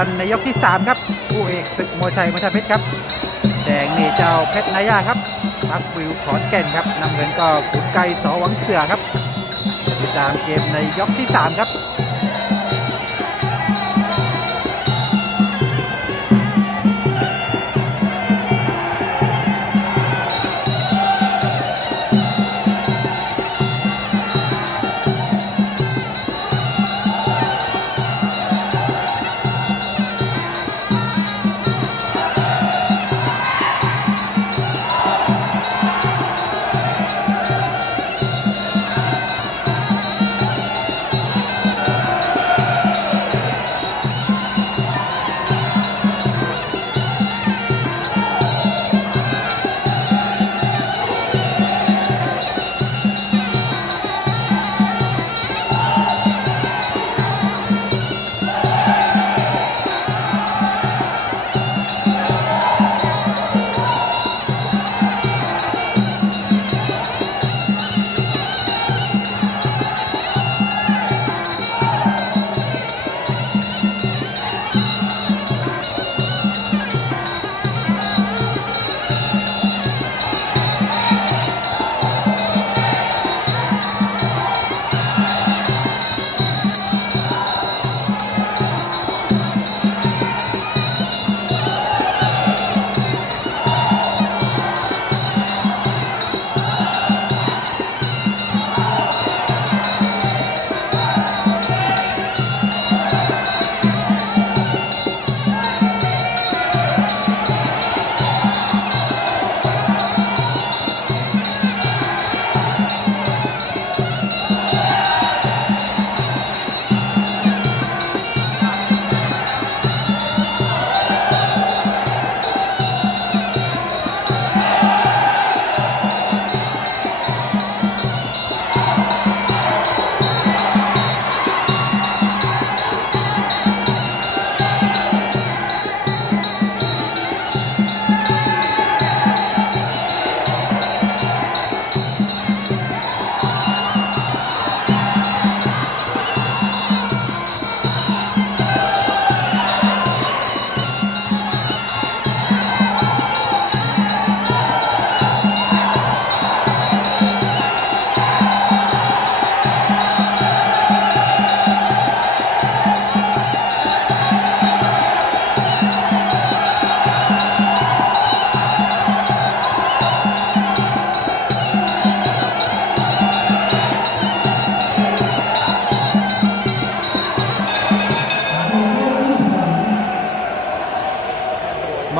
กันในยกที่ 3 ครับผู้เอกศึกมวยไทยมวยไทยเพชรครับ แดงนี่เจ้าเพชรนายาครับพักวิวขอนแก่นครับน้ำเงินก็ขุนไก่สอวังเสือครับติดตามเกมในยกที่ 3 ครับ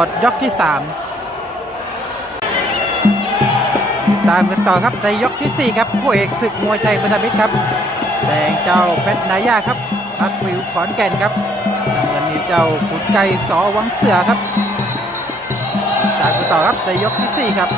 มดยกที่3ตามกันต่อครับในยกทีสี่4ครับผู้เอกศึกมวยไทยพันธมิตรครับแดงเจ้าเพชรนายาครับพักวิวขอนแก่นครับน้ำเงินนี้เจ้าขุนไก่สอวังเสือครับตามกันต่อครับในยกที่4ครับ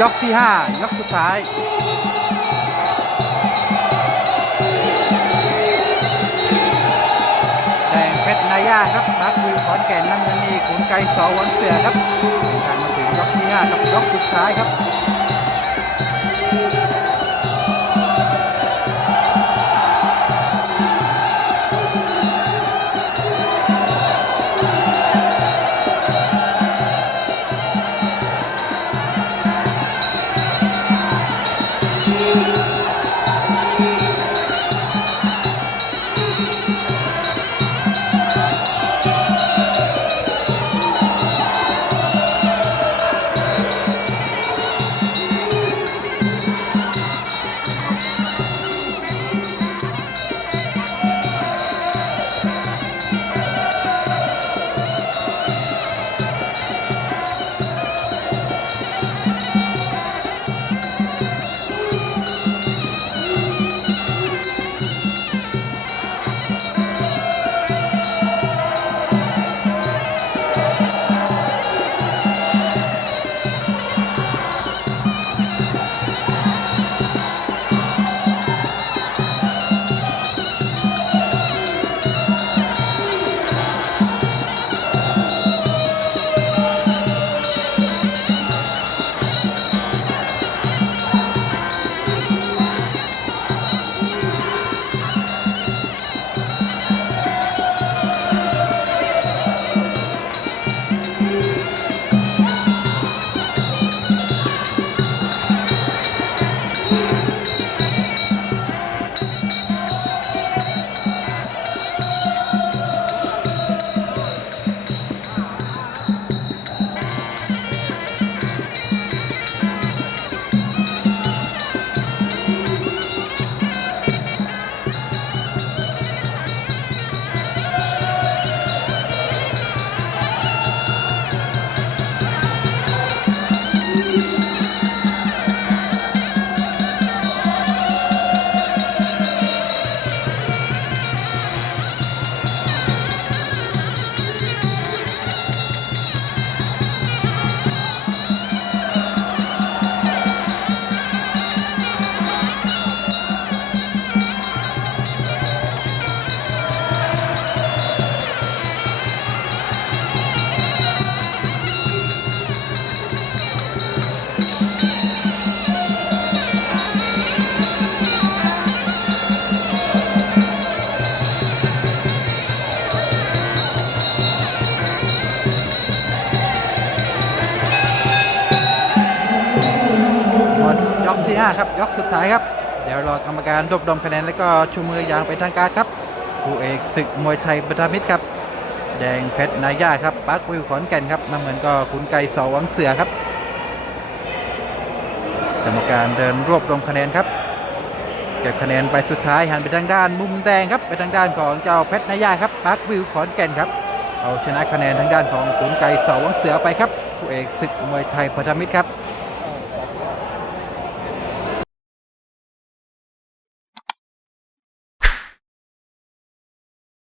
ยกที่ 5 ยกสุดท้าย แดงเพชรนายาครับนักวิวขอนแก่นน้ำเงินนี่ขุนไก่สอวันเสือครับเดินทางมาถึงยกที่5ครับยกสุดท้ายครับ ยกที่ 5 ครับ ยกสุดท้ายครับ เดี๋ยวรอกรรมการรวบรวมคะแนนแล้วก็ชูมืออย่างเป็นทางการครับคู่เอกศึกมวยไทยประทมิตรครับ แดงเพชรนายาครับปักวิวขอนแก่นครับน้ำเงินก็ขุนไก่สอวังเสือครับกรรมการเดินรวบรวมคะแนนครับเก็บคะแนนไปสุดท้ายหันไปทางด้านมุมแดงครับไปทางด้านของเจ้าเพชรนายาครับปักวิวขอนแก่นครับเอาชนะคะแนนทางด้านของขุนไก่สอวังเสือไปครับคู่เอกศึกมวยไทยพันธมิตรครับ